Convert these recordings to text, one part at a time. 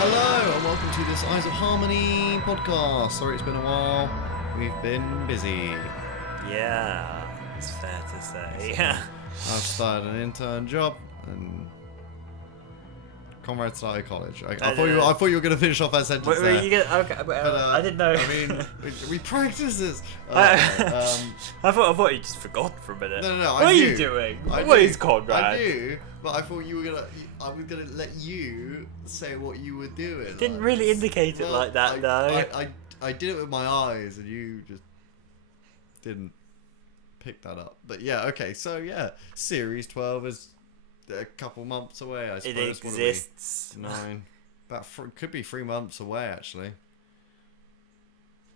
Hello and welcome to this Eyes of Harmony podcast. Sorry it's been a while. We've been busy. Yeah, it's fair to say. Yeah. I've started an intern job and Conrad started college. I thought you were going to finish off that sentence there. Okay, I didn't know. I mean, we practice this. I thought you just forgot for a minute. No. What are you doing? What is Conrad? I knew, but I thought I was gonna let you say what you were doing. Didn't really indicate it like that, though. I did it with my eyes, and you just didn't pick that up. But yeah, okay. So yeah, Series 12 is a couple months away. I suppose. It exists. 9. Could be 3 months away actually.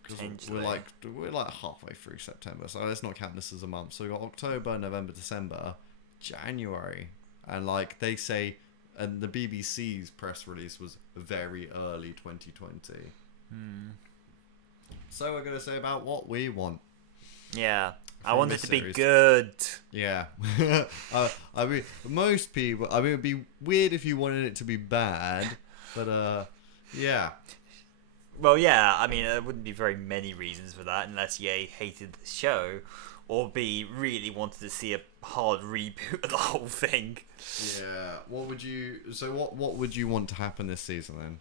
Because we're like halfway through September, so let's not count this as a month. So we got October, November, December, January, and like they say, and the BBC's press release was very early 2020. So we're gonna say about what we want. Yeah, I want it to be series. good. Yeah, I mean, most people. I mean, it'd be weird if you wanted it to be bad, but yeah. Well, yeah, I mean, there wouldn't be very many reasons for that unless A, hated the show, or B, really wanted to see a hard reboot of the whole thing. Yeah. What would you want to happen this season then?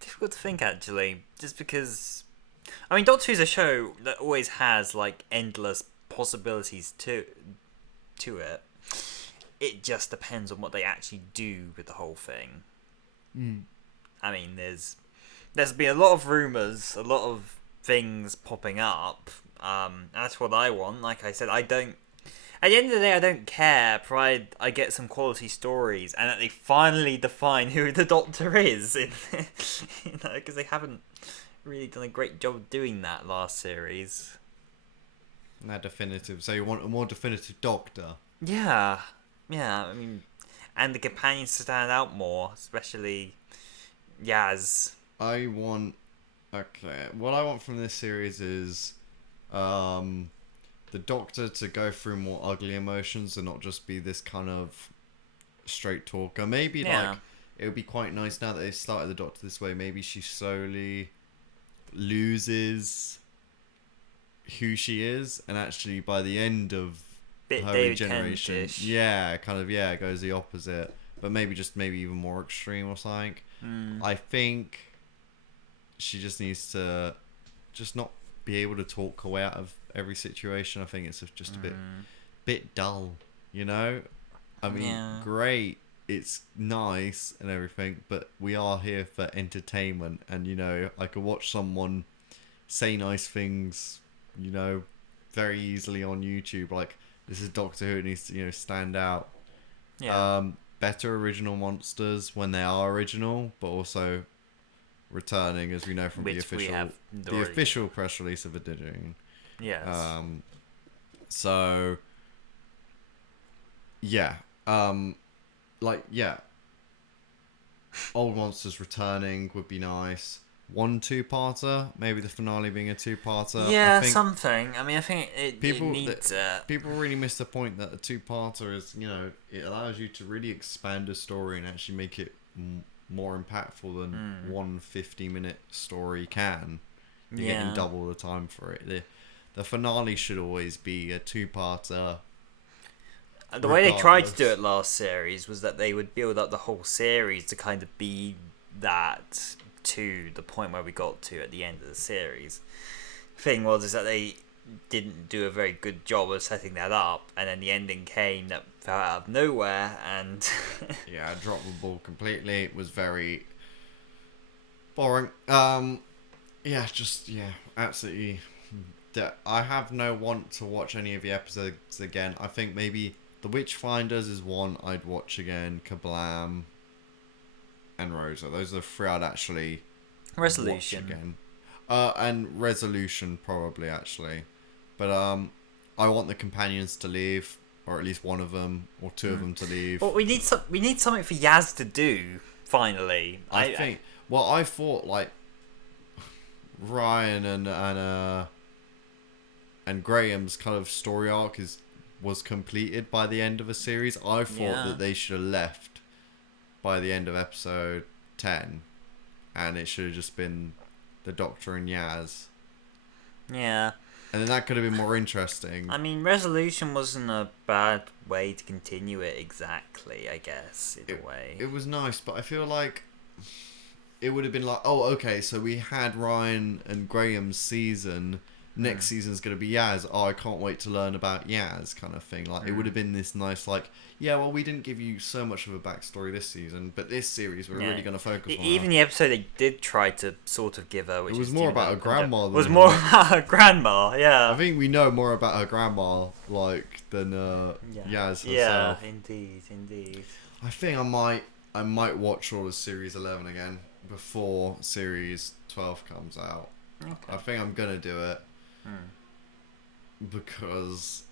Difficult to think, actually, just because I mean, Doctor Who's a show that always has like endless possibilities to it. It just depends on what they actually do with the whole thing. I mean, there's been a lot of rumours, a lot of things popping up. That's what I want. Like I said, I don't. At the end of the day, I don't care, provided I get some quality stories and that they finally define who the Doctor is. Because they haven't really done a great job of doing that last series. So you want a more definitive Doctor? Yeah, I mean, and the companions to stand out more, especially Yaz. What I want from this series is the Doctor to go through more ugly emotions and not just be this kind of straight talker. Maybe like it would be quite nice now that they started the Doctor this way. Maybe she slowly loses who she is, and actually by the end of her regeneration, goes the opposite. But maybe even more extreme or something. I think she just needs to just not be able to talk her way out of every situation. I think it's just a bit dull, you know? I mean, great, it's nice and everything, but we are here for entertainment, and you know, I could watch someone say nice things, you know, very easily on YouTube. Like, this is Doctor Who, it needs to, you know, stand out. Better original monsters when they are original, but also returning, as we know from the official press release of it doing. Yes. So yeah. Old monsters returning would be nice. 1-2-parter, maybe the finale being a 2-parter. Yeah, something. I mean, I think it needs people really miss the point that a 2-parter is, you know, it allows you to really expand a story and actually make it more impactful than one 50-minute story can. You're getting double the time for it. The finale should always be a 2-parter. The way they tried to do it last series was that they would build up the whole series to kind of be that to the point where we got to at the end of the series. Thing was is that they didn't do a very good job of setting that up, and then the ending came that fell out of nowhere, and I dropped the ball completely. It was very boring. Absolutely. I have no want to watch any of the episodes again. I think maybe The Witchfinders is one I'd watch again. Kablam and Rosa. Those are the 3 I'd actually Resolution watch again. And Resolution probably actually. But I want the companions to leave, or at least one of them or 2 of them to leave. Well, we need something for Yaz to do finally. I thought like Ryan and Graham's kind of story arc is was completed by the end of a series. I thought that they should have left by the end of episode 10, and it should have just been the Doctor and Yaz. Yeah. And then that could have been more interesting. I mean, Resolution wasn't a bad way to continue it exactly, I guess, in a way. It was nice, but I feel like it would have been like, oh, okay, so we had Ryan and Graham's season. Next season's going to be Yaz. Oh, I can't wait to learn about Yaz, kind of thing. Like, it would have been this nice, like, yeah, well, we didn't give you so much of a backstory this season, but this series we're really going to focus on even her. the episode they did try to sort of give her, which it was more about her grandma. Was more about her grandma, yeah. I think we know more about her grandma, like, than Yaz herself. Yeah, indeed. I think I might watch all of Series 11 again before Series 12 comes out. Okay. I think I'm gonna do it because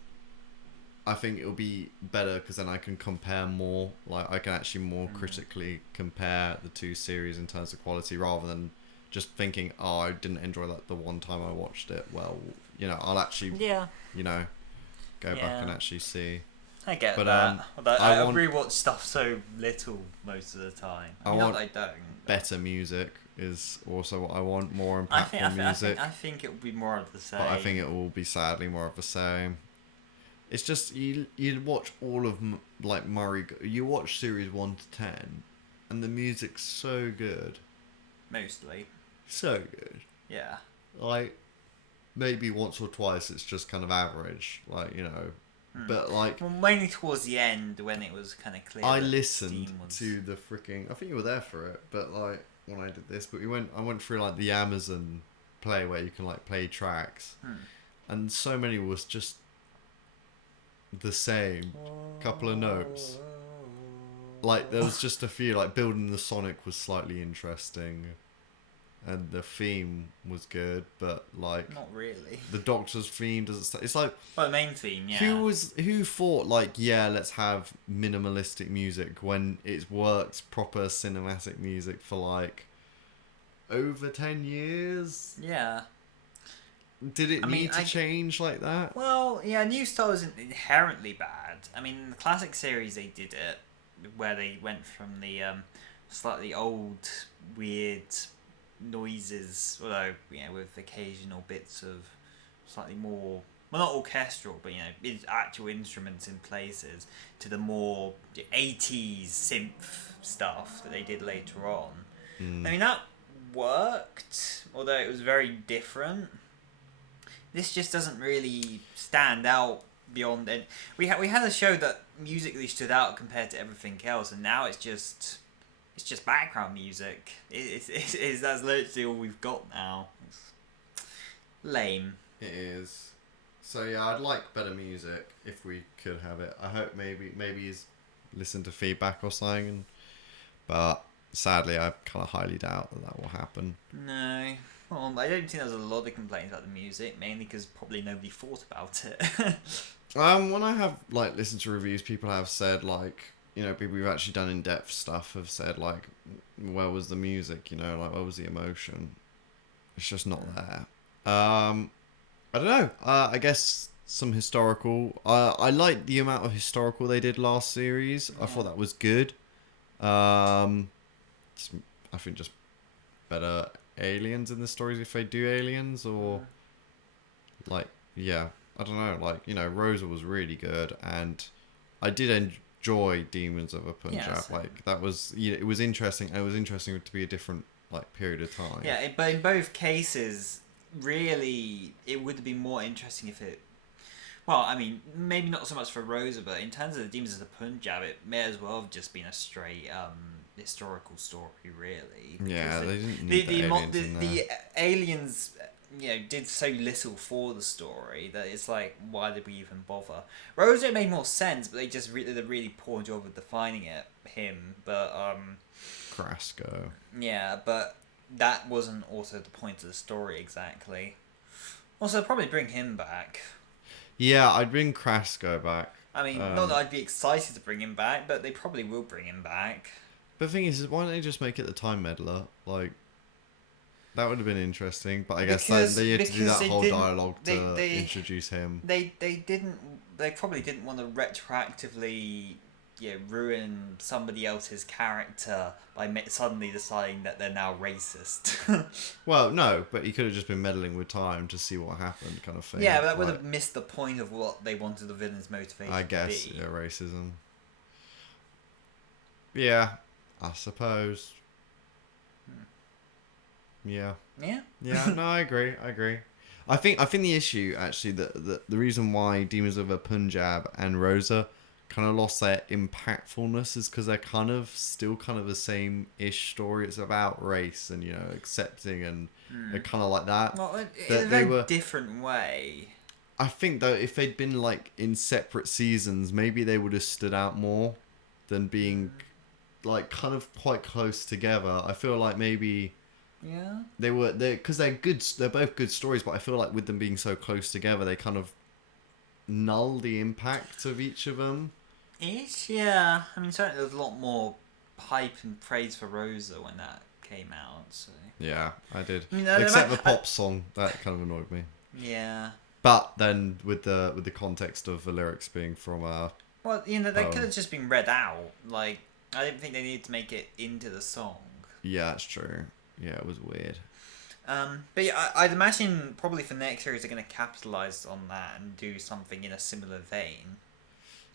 I think it'll be better because then I can compare more. Like, I can actually more critically compare the two series in terms of quality rather than just thinking, oh, I didn't enjoy that the one time I watched it. Well, you know, I'll actually you know, go back and actually see. I get that. I rewatch stuff so little most of the time. I don't. Better music is also what I want. More impactful music. I think it will be more of the same. But I think it will be sadly more of the same. It's just you watch all of like Murray. You watch series 1 to 10, and the music's so good. Mostly. So good. Yeah. Like maybe once or twice it's just kind of average. Like, you know. But like, well, mainly towards the end when it was kind of clear. I listened to the freaking. I think you were there for it, but like when I did this, but I went through like the Amazon Play where you can like play tracks, and so many was just the same, couple of notes. Like there was just a few. Like Building the Sonic was slightly interesting. And the theme was good, but like not really. The Doctor's theme doesn't. It's like the main theme, yeah. Who thought like let's have minimalistic music when it's worked proper cinematic music for like over 10 years? Yeah. Did it need to change like that? Well, yeah, New Star isn't inherently bad. I mean, in the classic series they did it where they went from the slightly old, weird noises, although with occasional bits of slightly more, well, not orchestral, but actual instruments in places, to the more 80s synth stuff that they did later on. I mean, that worked, although it was very different. This just doesn't really stand out beyond it. We had a show that musically stood out compared to everything else, and now it's just background music. That's literally all we've got now. It's lame. It is. So yeah, I'd like better music if we could have it. I hope maybe he's listened to feedback or something, but sadly I kind of highly doubt that will happen. No. Well, I don't think there's a lot of complaints about the music, mainly because probably nobody thought about it. When I have like listened to reviews, people have said like, people who've actually done in-depth stuff have said, like, where was the music, like, where was the emotion? It's just not there. I don't know. I guess some historical... I liked the amount of historical they did last series. Yeah. I thought that was good. I think just better aliens in the stories if they do aliens, or... Like, yeah. I don't know. Like, Rosa was really good, and I did enjoy Demons of a Punjab. Yes. Like, that was, it was interesting, and it was interesting to be a different like period of time. Yeah, but in both cases, really, it would have been more interesting if it. Well, I mean, maybe not so much for Rosa, but in terms of the Demons of the Punjab, it may as well have just been a straight historical story, really. Yeah, they didn't need the aliens. Did so little for the story that it's like, why did we even bother? Rosa, it made more sense, but they just did a really poor job of defining him. But Krasko. Yeah, but that wasn't also the point of the story exactly. Also, probably bring him back. Yeah, I'd bring Krasko back. I mean, not that I'd be excited to bring him back, but they probably will bring him back. But the thing is why don't they just make it the Time Meddler? Like, That would have been interesting, but I guess they had to do that whole dialogue to introduce him. They probably didn't want to retroactively ruin somebody else's character by suddenly deciding that they're now racist. Well, no, but he could have just been meddling with time to see what happened, kind of thing. Yeah, but that would have missed the point of what they wanted the villain's motivation I guess, to be. yeah, racism. Yeah, I suppose. Yeah. Yeah. Yeah. No, I agree. I think the issue actually the reason why Demons of the Punjab and Rosa kind of lost their impactfulness is because they're kind of still kind of the same ish story. It's about race and accepting and they're kind of like that. Well, in a very different way. I think though if they'd been like in separate seasons, maybe they would have stood out more than being like kind of quite close together. I feel like maybe. Yeah. Because they're good. They're both good stories, but I feel like with them being so close together, they kind of null the impact of each of them. Yeah. I mean, certainly there was a lot more hype and praise for Rosa when that came out. So. Yeah, I did. I mean, except the pop song that kind of annoyed me. Yeah. But then with the context of the lyrics being from well, they could have just been read out. Like, I didn't think they needed to make it into the song. Yeah, that's true. Yeah, it was weird. But yeah, I'd imagine probably for next series they're going to capitalise on that and do something in a similar vein.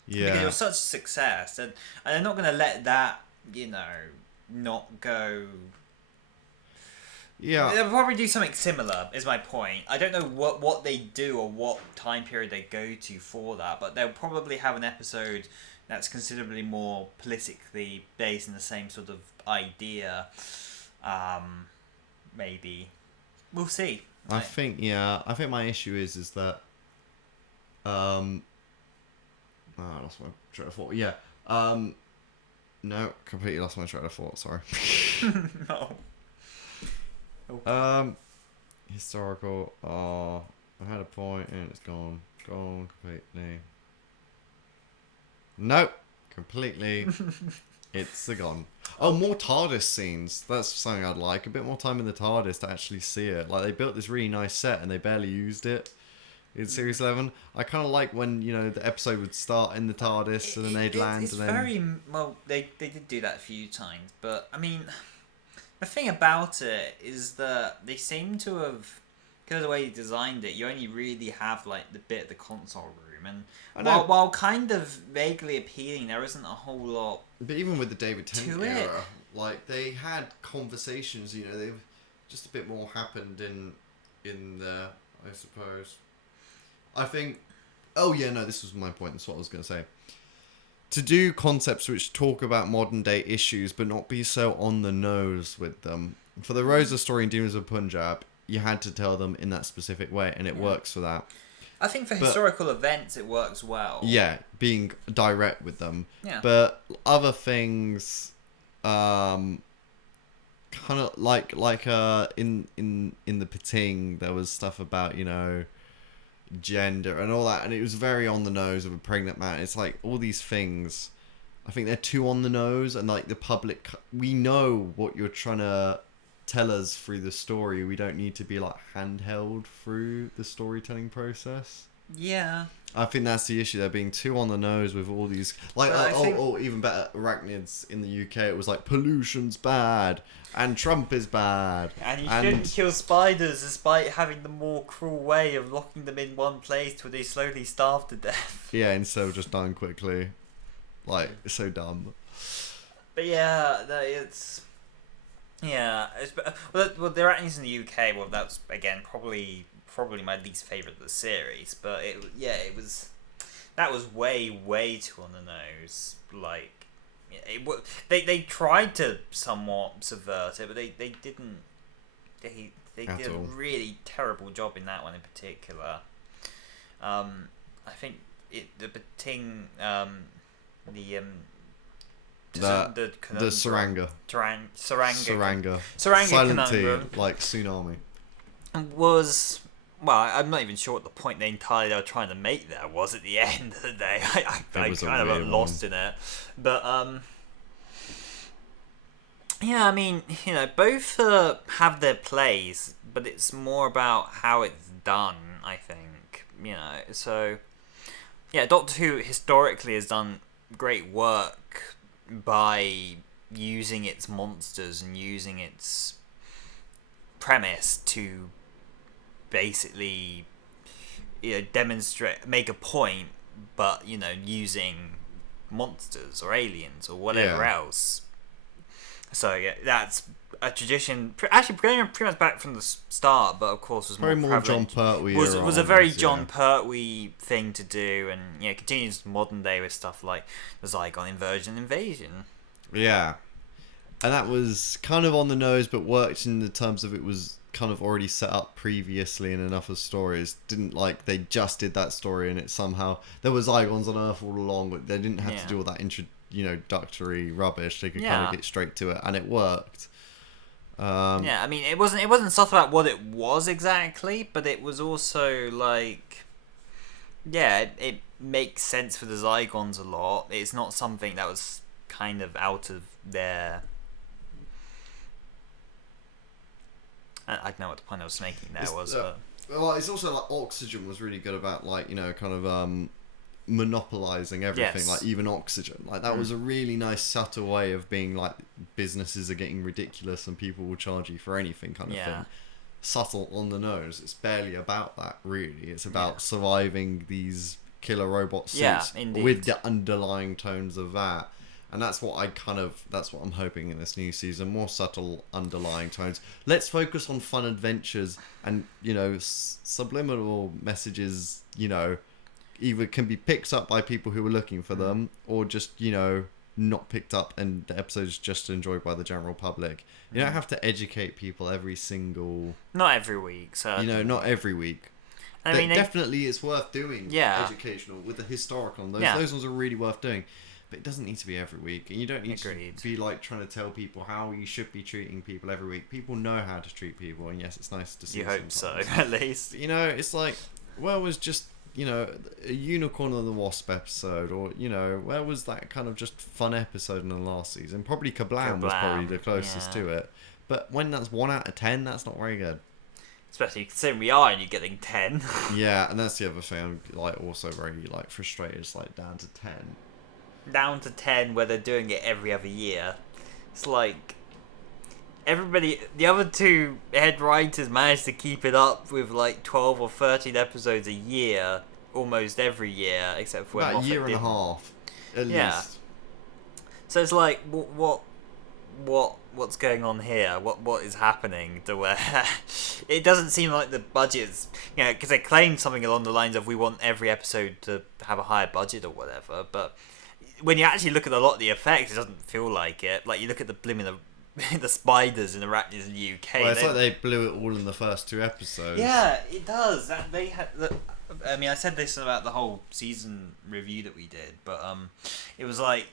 Yeah. Because it was such a success, and they're not going to let that, not go. Yeah. They'll probably do something similar, is my point. I don't know what they do or what time period they go to for that, but they'll probably have an episode that's considerably more politically based in the same sort of idea. Maybe we'll see. I think my issue is that I lost my train of thought. Yeah. No, completely lost my train of thought, sorry. No. Okay. Historical. I had a point and it's gone completely. Nope, completely. It's gone. Oh, more TARDIS scenes. That's something I'd like. A bit more time in the TARDIS to actually see it. Like, they built this really nice set and they barely used it in Series 11. I kind of like when, the episode would start in the TARDIS and then they'd land it's and then... very... Well, they did do that a few times, but, I mean... The thing about it is that they seem to have... Because of the way you designed it, you only really have, like, the bit of the console room. And while kind of vaguely appealing, there isn't a whole lot... But even with the David Tennant era, like, they had conversations, they've just a bit more happened in there, I suppose. I think... Oh, yeah, no, this was my point. That's what I was going to say. To do concepts which talk about modern day issues, but not be so on the nose with them. For the Rosa story in Demons of Punjab, you had to tell them in that specific way, and it works for that. I think for historical events, it works well. Yeah, being direct with them. Yeah. But other things, kind of like in the Pating, there was stuff about gender and all that, and it was very on the nose of a pregnant man. It's like all these things. I think they're too on the nose, and like the public, we know what you're trying to tell us through the story. We don't need to be like handheld through the storytelling process. Yeah. I think that's the issue. They're being too on the nose with all these even better, Arachnids in the UK. It was like pollution's bad and Trump is bad. And you shouldn't kill spiders despite having the more cruel way of locking them in one place till they slowly starve to death. Yeah, instead of just dying quickly. Like, it's so dumb. But yeah, it's... Yeah, well, the Arachnids in the UK, well, that's, again, probably my least favourite of the series, but that was way too on the nose. Like, they tried to somewhat subvert it, but they didn't. They did a really terrible job in that one in particular. I think the Pating, the Saranga. Saranga Silent T, conundrum like Tsunami. Was... Well, I'm not even sure what the point they were trying to make there was at the end of the day. I kind of got lost in it. But, Yeah, I mean, both have their place, but it's more about how it's done, I think. So yeah, Doctor Who historically has done great work by using its monsters and using its premise to basically make a point, but using monsters or aliens or whatever else. So yeah, that's a tradition. Actually, going pretty much back from the start, but of course was very more John Pertwee. Was a very John Pertwee thing to do, and continues modern day with stuff like the Zygon Invasion. Yeah, and that was kind of on the nose, but worked in the terms of it was kind of already set up previously in enough of stories. Didn't like they just did that story and it somehow there was Zygons on Earth all along, but they didn't have to do all that introductory rubbish. They could kind of get straight to it, and it worked. I mean, it wasn't stuff about what it was exactly, but it was also like, it makes sense for the Zygons a lot. It's not something that was kind of out of their. I don't know what the point I was making there was, but well, it's also like Oxygen was really good about like kind of monopolizing everything, like even Oxygen, like that was a really nice subtle way of being like businesses are getting ridiculous and people will charge you for anything kind of thing. Subtle, on the nose. It's barely about that really. It's about surviving these killer robot suits with the underlying tones of that. And that's what I'm hoping in this new season. More subtle underlying tones. Let's focus on fun adventures and, subliminal messages, either can be picked up by people who are looking for them or just, not picked up and the episode's just enjoyed by the general public. You don't have to educate people every single... Not every week, so... not every week. I mean, definitely it's worth doing educational with the historical. Those ones are really worth doing. But it doesn't need to be every week, and you don't need to be like trying to tell people how you should be treating people every week. People know how to treat people, and yes, it's nice to see. You hope so, at least. It's like, where was just a Unicorn and the Wasp episode, or where was that kind of just fun episode in the last season? Probably Kablam was probably the closest to it. But when that's 1 out of 10, that's not very good. Especially considering we are only getting 10. Yeah, and that's the other thing. I'm like also very like frustrated. It's like down to 10. Down to 10 where they're doing it every other year. It's like everybody, the other two head writers managed to keep it up with like 12 or 13 episodes a year almost every year, except for about a year and a half at least. So it's like what's going on here? What is happening to where it doesn't seem like the budget's, because they claimed something along the lines of we want every episode to have a higher budget or whatever, but when you actually look at a lot of the effects, it doesn't feel like it. Like, you look at the blimmin' the spiders and the arachnids in the UK. Well, it's like they blew it all in the first 2 episodes. Yeah, it does. They had. I mean, I said this about the whole season review that we did, but it was like,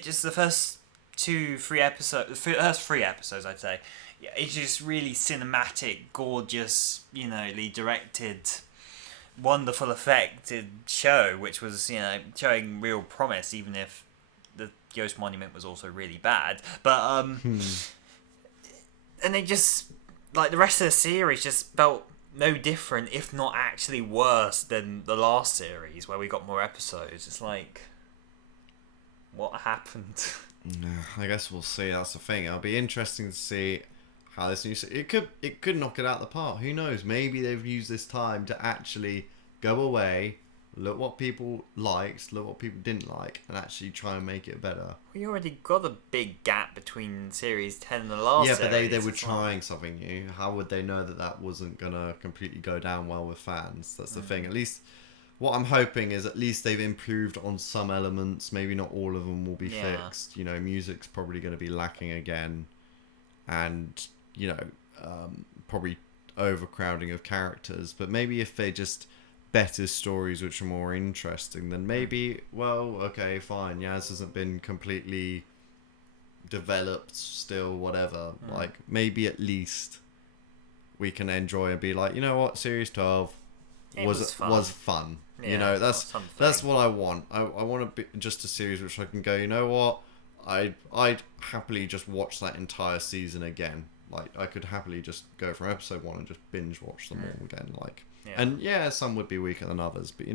just the first 2-3 episodes, first 3 episodes, I'd say. Yeah, it's just really cinematic, gorgeous, directed, wonderful affected show, which was showing real promise, even if the Ghost Monument was also really bad. But and they just like the rest of the series just felt no different, if not actually worse than the last series where we got more episodes. It's like, what happened? I guess we'll see. That's the thing. It'll be interesting to see how this new it could knock it out of the park. Who knows? Maybe they've used this time to actually go away, look what people liked, look what people didn't like, and actually try and make it better. We already got a big gap between series 10 and the last series. Yeah, but they were trying something new. How would they know that wasn't gonna completely go down well with fans? That's the thing. At least what I'm hoping is at least they've improved on some elements. Maybe not all of them will be fixed. Music's probably going to be lacking again, and probably overcrowding of characters. But maybe if they just better stories which are more interesting, then maybe, well, okay, fine, Yaz hasn't been completely developed still, whatever. Like, maybe at least we can enjoy and be like, you know what, series 12 was fun. Yeah, that's what I want. I want to be just a series which I can go, you know what, I'd happily just watch that entire season again. Like, I could happily just go from episode 1 and just binge watch them all again. Like, and yeah, some would be weaker than others, but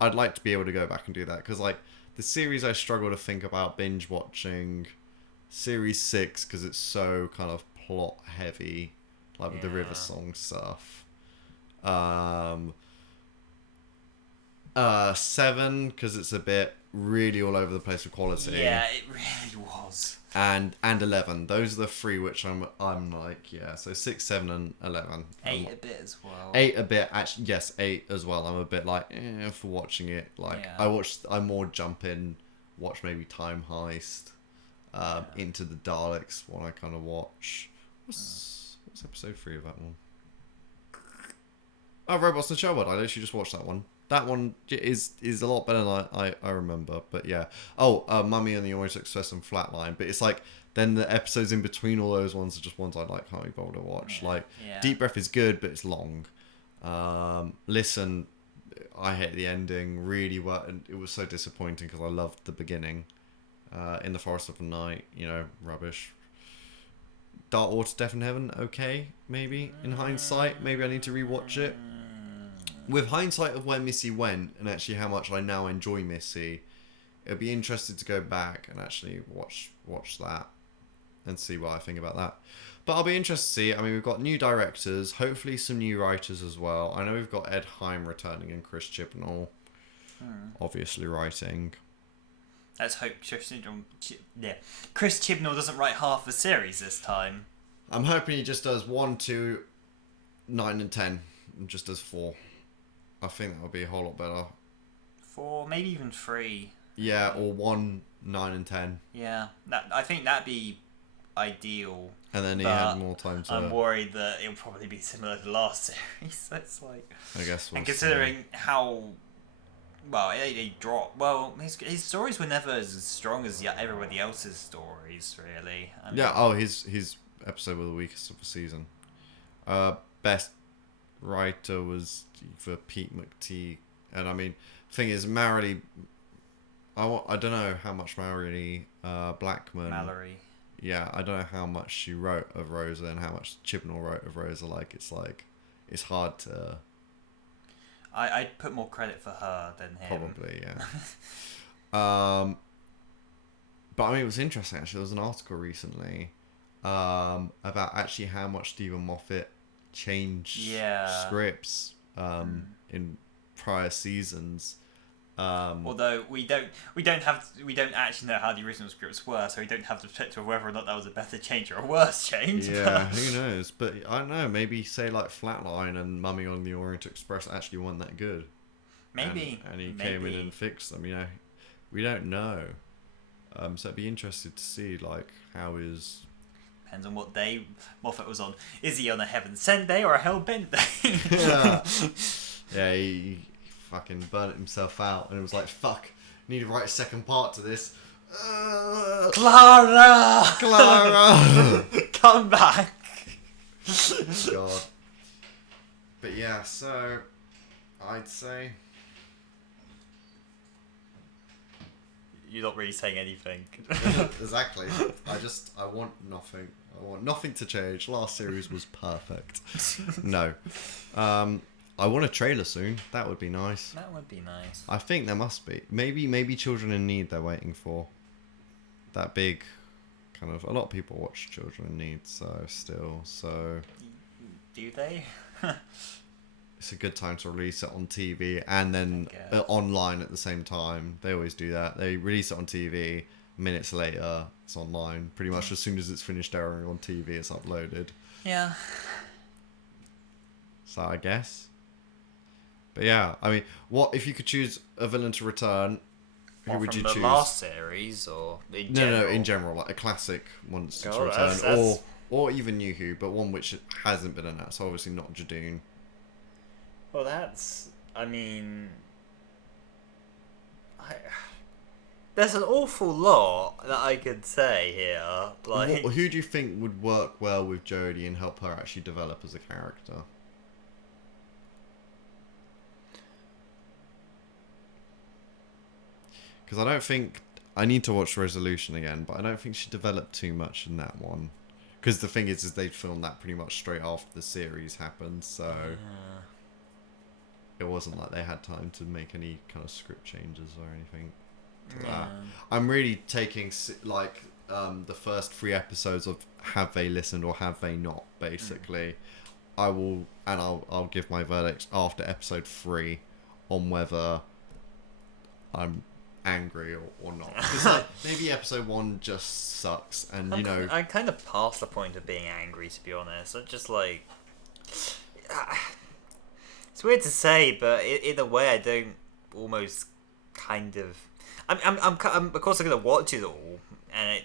I'd like to be able to go back and do that, because like the series I struggle to think about binge watching, series 6, because it's so kind of plot heavy, like with the River Song stuff. 7, because it's a bit really all over the place with quality. Yeah, it really was. And 11. Those are the 3 which I'm like, so 6, 7 and 11. 8 a bit as well. 8 a bit, actually, yes, 8 as well. I'm a bit like, for watching it. Like, I more jump in, watch maybe Time Heist, Into the Daleks, one I kind of watch. What's episode 3 of that one? Oh, Robots in the Child. I literally just watched that one. That one is a lot better than I remember. But yeah. Oh, Mummy and the Orient Express and Flatline. But it's like, then the episodes in between all those ones are just ones I like, can't be bothered to watch. Deep Breath is good, but it's long. Listen, I hate the ending really well. And it was so disappointing because I loved the beginning. In the Forest of the Night, rubbish. Dark Water, Death in Heaven, okay, maybe. In hindsight, maybe I need to rewatch it. With hindsight of where Missy went, and actually how much I now enjoy Missy, it'd be interesting to go back and actually watch that and see what I think about that. But I'll be interested to see. I mean, we've got new directors, hopefully some new writers as well. I know we've got Ed Heim returning and Chris Chibnall, obviously writing. Let's hope Chris Chibnall doesn't write half the series this time. I'm hoping he just does 1, 2, 9 and 10, and just does 4. I think that would be a whole lot better. 4, maybe even 3. Yeah, or 1, 9 and 10. Yeah, I think that'd be ideal. And then he had more time to... I'm worried that it'll probably be similar to the last series. That's like... I guess we'll And considering how... Well, they dropped... Well, his stories were never as strong as everybody else's stories, really. I mean, his episode was the weakest of the season. Best writer was for Pete McTeague, and I mean, thing is, Marilee. I don't know how much Marilee Blackman. Mallory. Yeah, I don't know how much she wrote of Rosa and how much Chibnall wrote of Rosa. It's hard to. I'd put more credit for her than him. Probably, yeah. But I mean, it was interesting actually. There was an article recently about actually how much Stephen Moffat changed scripts in prior seasons. Although we don't actually know how the original scripts were, so we don't have the perspective of whether or not that was a better change or a worse change. Yeah, who knows? But I don't know. Maybe say like Flatline and Mummy on the Orient Express actually weren't that good. Maybe. And he came in and fixed them. We don't know. So it'd be interesting to see like how his. Depends on what day Moffat was on. Is he on a heaven sent day or a hell bent day? Yeah, he fucking burnt himself out, and it was like, fuck, need to write a second part to this. Clara! Come back! God. But yeah, so I'd say you're not really saying anything. Exactly. I want nothing. I want nothing to change. Last series was perfect. No. I want a trailer soon. That would be nice. That would be nice. I think there must be. Maybe Children in Need they're waiting for. That big kind of... A lot of people watch Children in Need, so... Do they? It's a good time to release it on TV and then online at the same time. They always do that. They release it on TV, minutes later, it's online. Pretty much as soon as it's finished airing on TV, it's uploaded. Yeah. So I guess. But yeah, I mean, what if you could choose a villain to return? Who would you choose? From the last series or in general? No, in general, like a classic monster to return, or even New Who, but one which hasn't been announced. So obviously not Jadoon. Well, I mean, there's an awful lot that I could say here. Like, who do you think would work well with Jodie and help her actually develop as a character? Because I don't think I need to watch Resolution again, but I don't think she developed too much in that one. Because the thing is they filmed that pretty much straight after the series happened, so it wasn't like they had time to make any kind of script changes or anything to that. I'm really taking like the first 3 episodes of have they listened or have they not, basically. I'll give my verdict after episode 3 on whether I'm angry or not. Because like, maybe episode 1 just sucks, and you know, I'm kind of past the point of being angry, to be honest. I'm just like, it's weird to say, but in a way, I don't almost kind of. I'm of course I'm gonna watch it all, and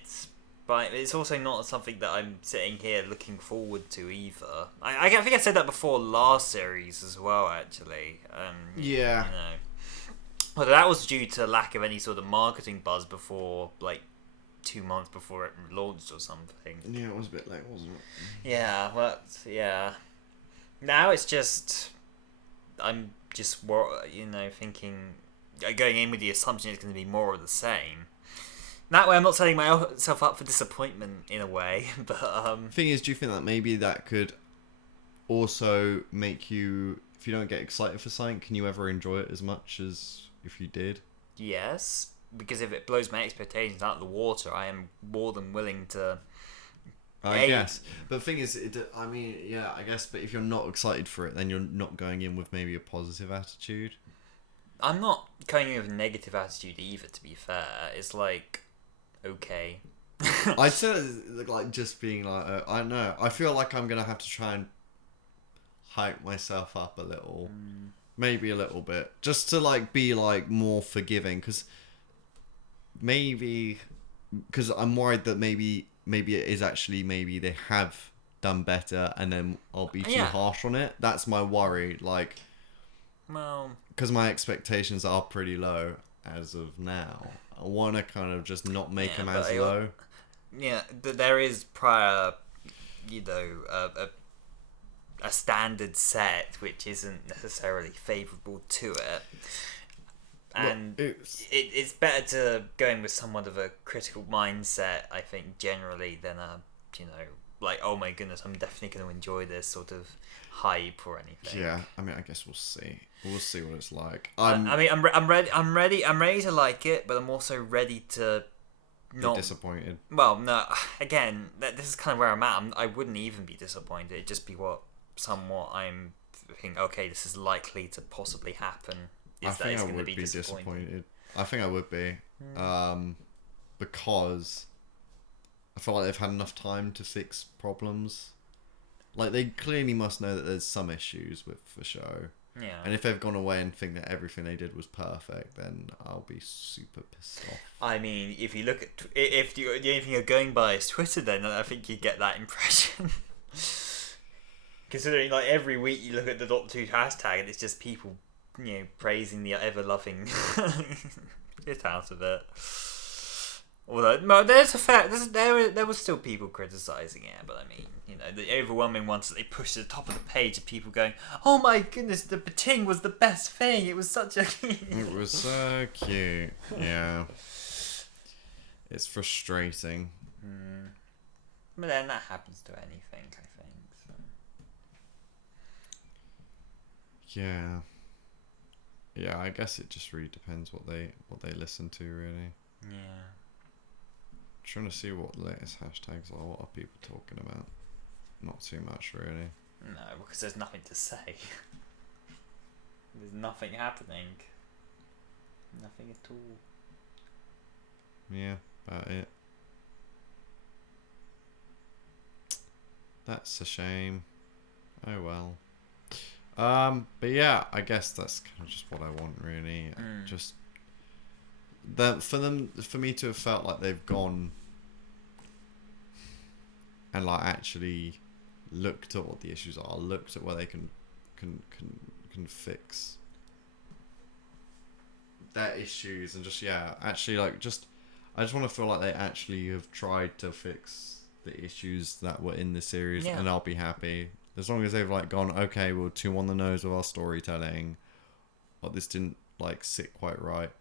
but it's also not something that I'm sitting here looking forward to either. I think I said that before last series as well, actually. Yeah. You know. Well, that was due to lack of any sort of marketing buzz before, like, 2 months before it launched or something. Yeah, it was a bit late, wasn't it? Yeah, well, yeah. Now it's just, I'm just, thinking, going in with the assumption it's going to be more of the same. That way I'm not setting myself up for disappointment in a way, but... Thing is, do you think that maybe that could also make you, if you don't get excited for something, can you ever enjoy it as much as if you did? Yes, because if it blows my expectations out of the water, I am more than willing to... I guess. But the thing is, I guess, but if you're not excited for it, then you're not going in with maybe a positive attitude. I'm not going in with a negative attitude either, to be fair. It's like, okay. I'd say, like, just being like, I don't know, I feel like I'm going to have to try and hype myself up a little. Maybe a little bit. Just to, like, be, like, more forgiving. Because I'm worried that maybe it is actually, maybe they have done better and then I'll be too harsh on it. That's my worry. Like, well, because my expectations are pretty low as of now. I want to kind of just not make them as low. Yeah, but there is prior, a standard set which isn't necessarily favourable to it. And it's better to go in with somewhat of a critical mindset, I think, generally, than like, oh my goodness, I'm definitely going to enjoy this sort of hype or anything. Yeah, I mean, I guess we'll see. We'll see what it's like. I'm ready to like it, but I'm also ready to not be disappointed. Well, no, again, this is kind of where I'm at. I wouldn't even be disappointed. It'd just be somewhat I'm thinking, okay, this is likely to possibly happen. I think I would be disappointed. I think I would be. Because I feel like they've had enough time to fix problems. Like, they clearly must know that there's some issues with the show. Yeah. And if they've gone away and think that everything they did was perfect, then I'll be super pissed off. I mean, if you look at... if the only thing you're going by is Twitter, then I think you get that impression. Considering, like, every week you look at the Doctor Who hashtag and it's just people, praising the ever-loving shit out of it. Although, no, there's a fact, there was still people criticising it, but I mean, the overwhelming ones that they pushed to the top of the page of people going, oh my goodness, the Bating was the best thing, it was such a... It was so cute, yeah. It's frustrating. But then that happens to anything, I think. So. Yeah. Yeah, I guess it just really depends what they listen to, really. Yeah. Trying to see what the latest hashtags are. What are people talking about? Not too much, really. No, because there's nothing to say. There's nothing happening. Nothing at all. Yeah, about it. That's a shame. Oh well. But yeah, I guess that's kind of just what I want, really. Just that for me to have felt like they've gone and like actually looked at what the issues are, looked at where they can fix their issues, and just actually like I just want to feel like they actually have tried to fix the issues that were in the series, and I'll be happy as long as they've like gone, okay, we're too on the nose with our storytelling, or this didn't like sit quite right.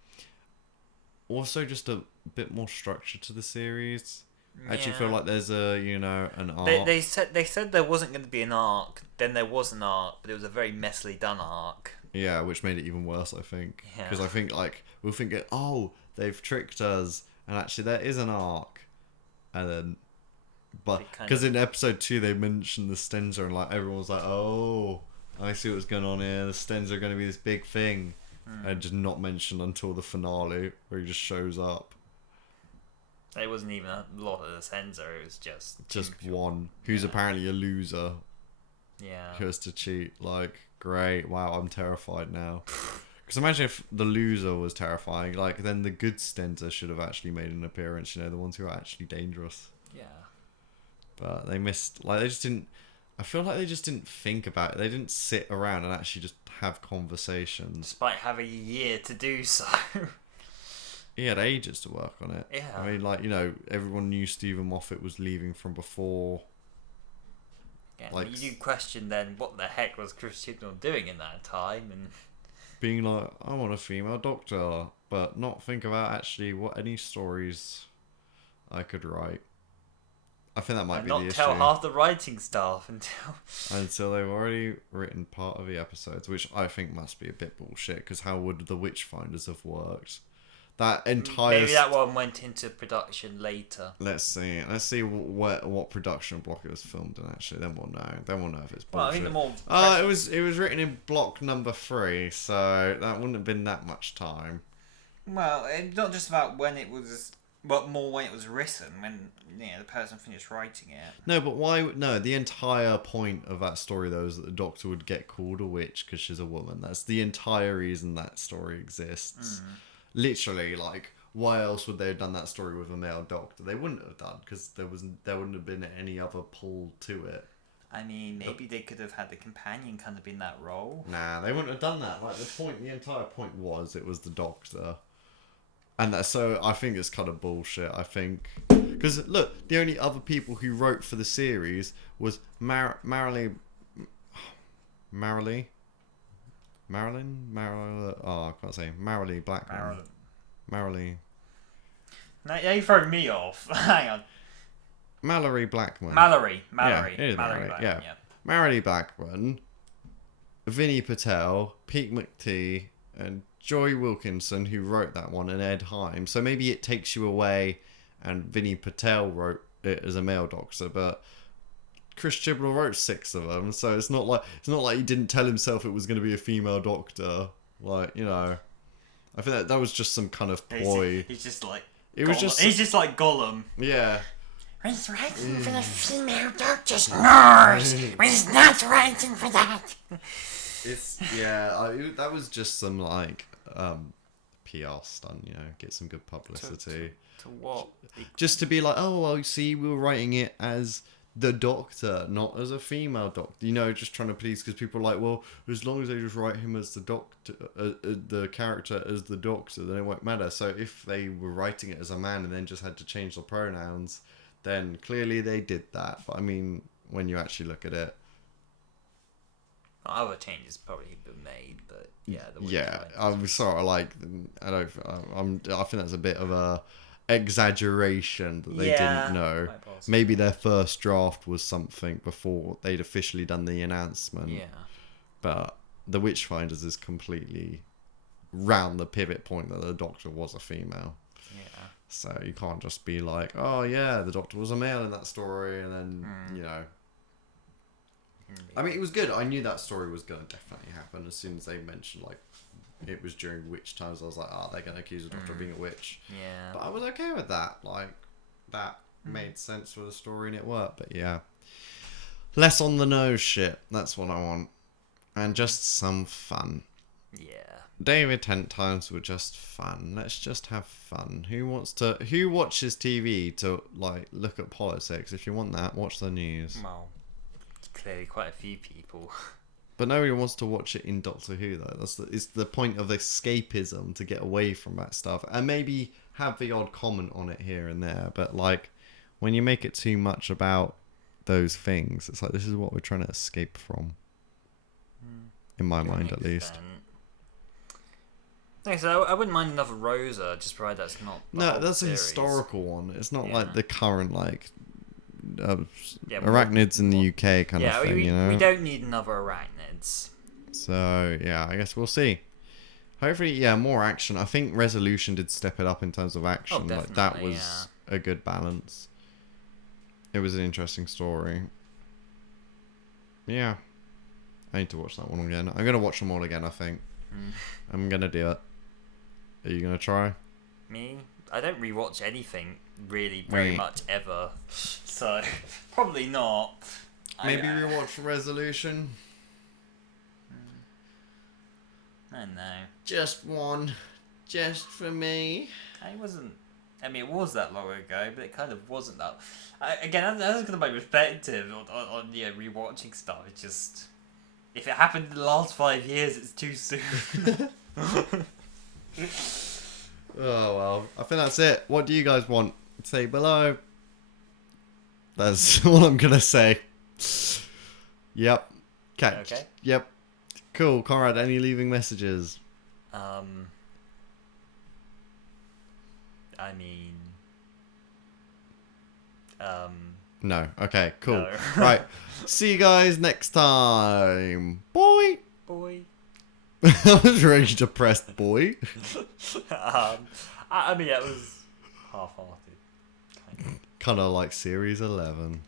also just a bit more structure to the series. I actually feel like there's an arc. They said there wasn't going to be an arc. Then there was an arc, but it was a very messily done arc. Yeah, which made it even worse, I think. Because I think we'll think, oh, they've tricked us, and actually there is an arc, and then, but because in episode 2 they mentioned the Stenza, and everyone was like, oh, I see what's going on here. The Stenza are going to be this big thing, and just not mentioned until the finale where he just shows up. It wasn't even a lot of the Stenza. It was just one who's apparently a loser. Yeah. Who has to cheat. Great. Wow, I'm terrified now. Because imagine if the loser was terrifying. Then the good Stenza should have actually made an appearance. The ones who are actually dangerous. Yeah. But they missed. They just didn't. I feel like they just didn't think about it. They didn't sit around and actually just have conversations. Despite having a year to do so. He had ages to work on it. Yeah. I mean, everyone knew Stephen Moffat was leaving from before. Yeah, you do question then what the heck was Chris Chibnall doing in that time, and being like, I want a female doctor, but not think about actually what any stories I could write. I think that might be the issue. Not tell half the writing staff until they've already written part of the episodes, which I think must be a bit bullshit. Because how would the Witchfinders have worked? That entire maybe that one went into production later. Let's see what production block it was filmed in. Actually, then we'll know if it's bullshit. Well, I think the more it was written in block number 3, so that wouldn't have been that much time. Well, it's not just about when it was, but more when it was written, when the person finished writing it. No, but why? No, the entire point of that story though is that the Doctor would get called a witch because she's a woman. That's the entire reason that story exists. Literally, why else would they have done that story with a male doctor? They wouldn't have done, because there wouldn't have been any other pull to it. I mean, maybe they could have had the companion kind of in that role. Nah, they wouldn't have done that. The entire point was it was the Doctor, and so I think it's kind of bullshit. I think because look, the only other people who wrote for the series was Marilee. Oh, I can't say. Marilee Blackman. Marilee. Now you throw me off. Hang on. Mallory Blackman. Mallory. Yeah, Blackman, yeah. Marilee Blackman, Vinny Patel, Pete McTee, and Joy Wilkinson, who wrote that one, and Ed Heim. So maybe it takes you away, and Vinny Patel wrote it as a male Doctor, but Chris Chibnall wrote 6 of them, so it's not like he didn't tell himself it was going to be a female Doctor. I think that was just some kind of ploy. He's just like he's just like Gollum. Yeah. He's writing for the female Doctor's nurse. He's not writing for that. That was just some PR stunt, get some good publicity. To what? Just to be like, oh well, see, we were writing it as the Doctor, not as a female Doctor. Just trying to please, because people are like, well, as long as they just write him as the Doctor, the character as the Doctor, then it won't matter. So if they were writing it as a man and then just had to change the pronouns, then clearly they did that. But I mean, when you actually look at it, other changes probably been made, but I'm sort of like, I think that's a bit of a exaggeration that they didn't know. Maybe their first draft was something before they'd officially done the announcement. Yeah. But the Witchfinders is completely round the pivot point that the Doctor was a female. Yeah. So you can't just be like, oh yeah, the Doctor was a male in that story, and then I mean, it was good. I knew that story was going to definitely happen as soon as they mentioned it was during witch times. I was like, they're going to accuse the Doctor of being a witch. Yeah. But I was okay with that. That made sense for the story and it worked. But yeah, less on the nose shit. That's what I want, and just some fun. Yeah. David Tennant times were just fun. Let's just have fun. Who watches TV to look at politics? If you want that, watch the news. Well, clearly quite a few people. But nobody wants to watch it in Doctor Who though. It's the point of escapism, to get away from that stuff and maybe have the odd comment on it here and there. But when you make it too much about those things, it's this is what we're trying to escape from. In my mind, at least. Okay, so I wouldn't mind another Rosa, just provided that's not. No, that's a series. historical one. It's not Yeah. like the current like Yeah, arachnids in the UK kind of thing. we, You know. we don't need another arachnids. So yeah, I guess we'll see. Hopefully, yeah, more action. I think Resolution did step it up in terms of action. Oh, Like that was a good balance. It was an interesting story. Yeah, I need to watch that one again. I'm gonna watch them all again. I think I'm gonna do it. Are you gonna try? Me? I don't rewatch anything really very much ever, so probably not. Maybe rewatch Resolution. I don't know. Just one, just for me. It wasn't. I mean, it was that long ago, but it kind of wasn't that. Again, that's kind of my perspective on rewatching stuff. It's just if it happened in the last 5 years, it's too soon. Oh well, I think that's it. What do you guys want? Say below. That's all I'm gonna say. Yep. Catch. Okay. Yep. Cool, Conrad. Any leaving messages? I mean, No. Okay. Cool. No. Right. See you guys next time. Boy. boy. I was really depressed, boy. I mean, it was half-hearted. Kind of like Series 11.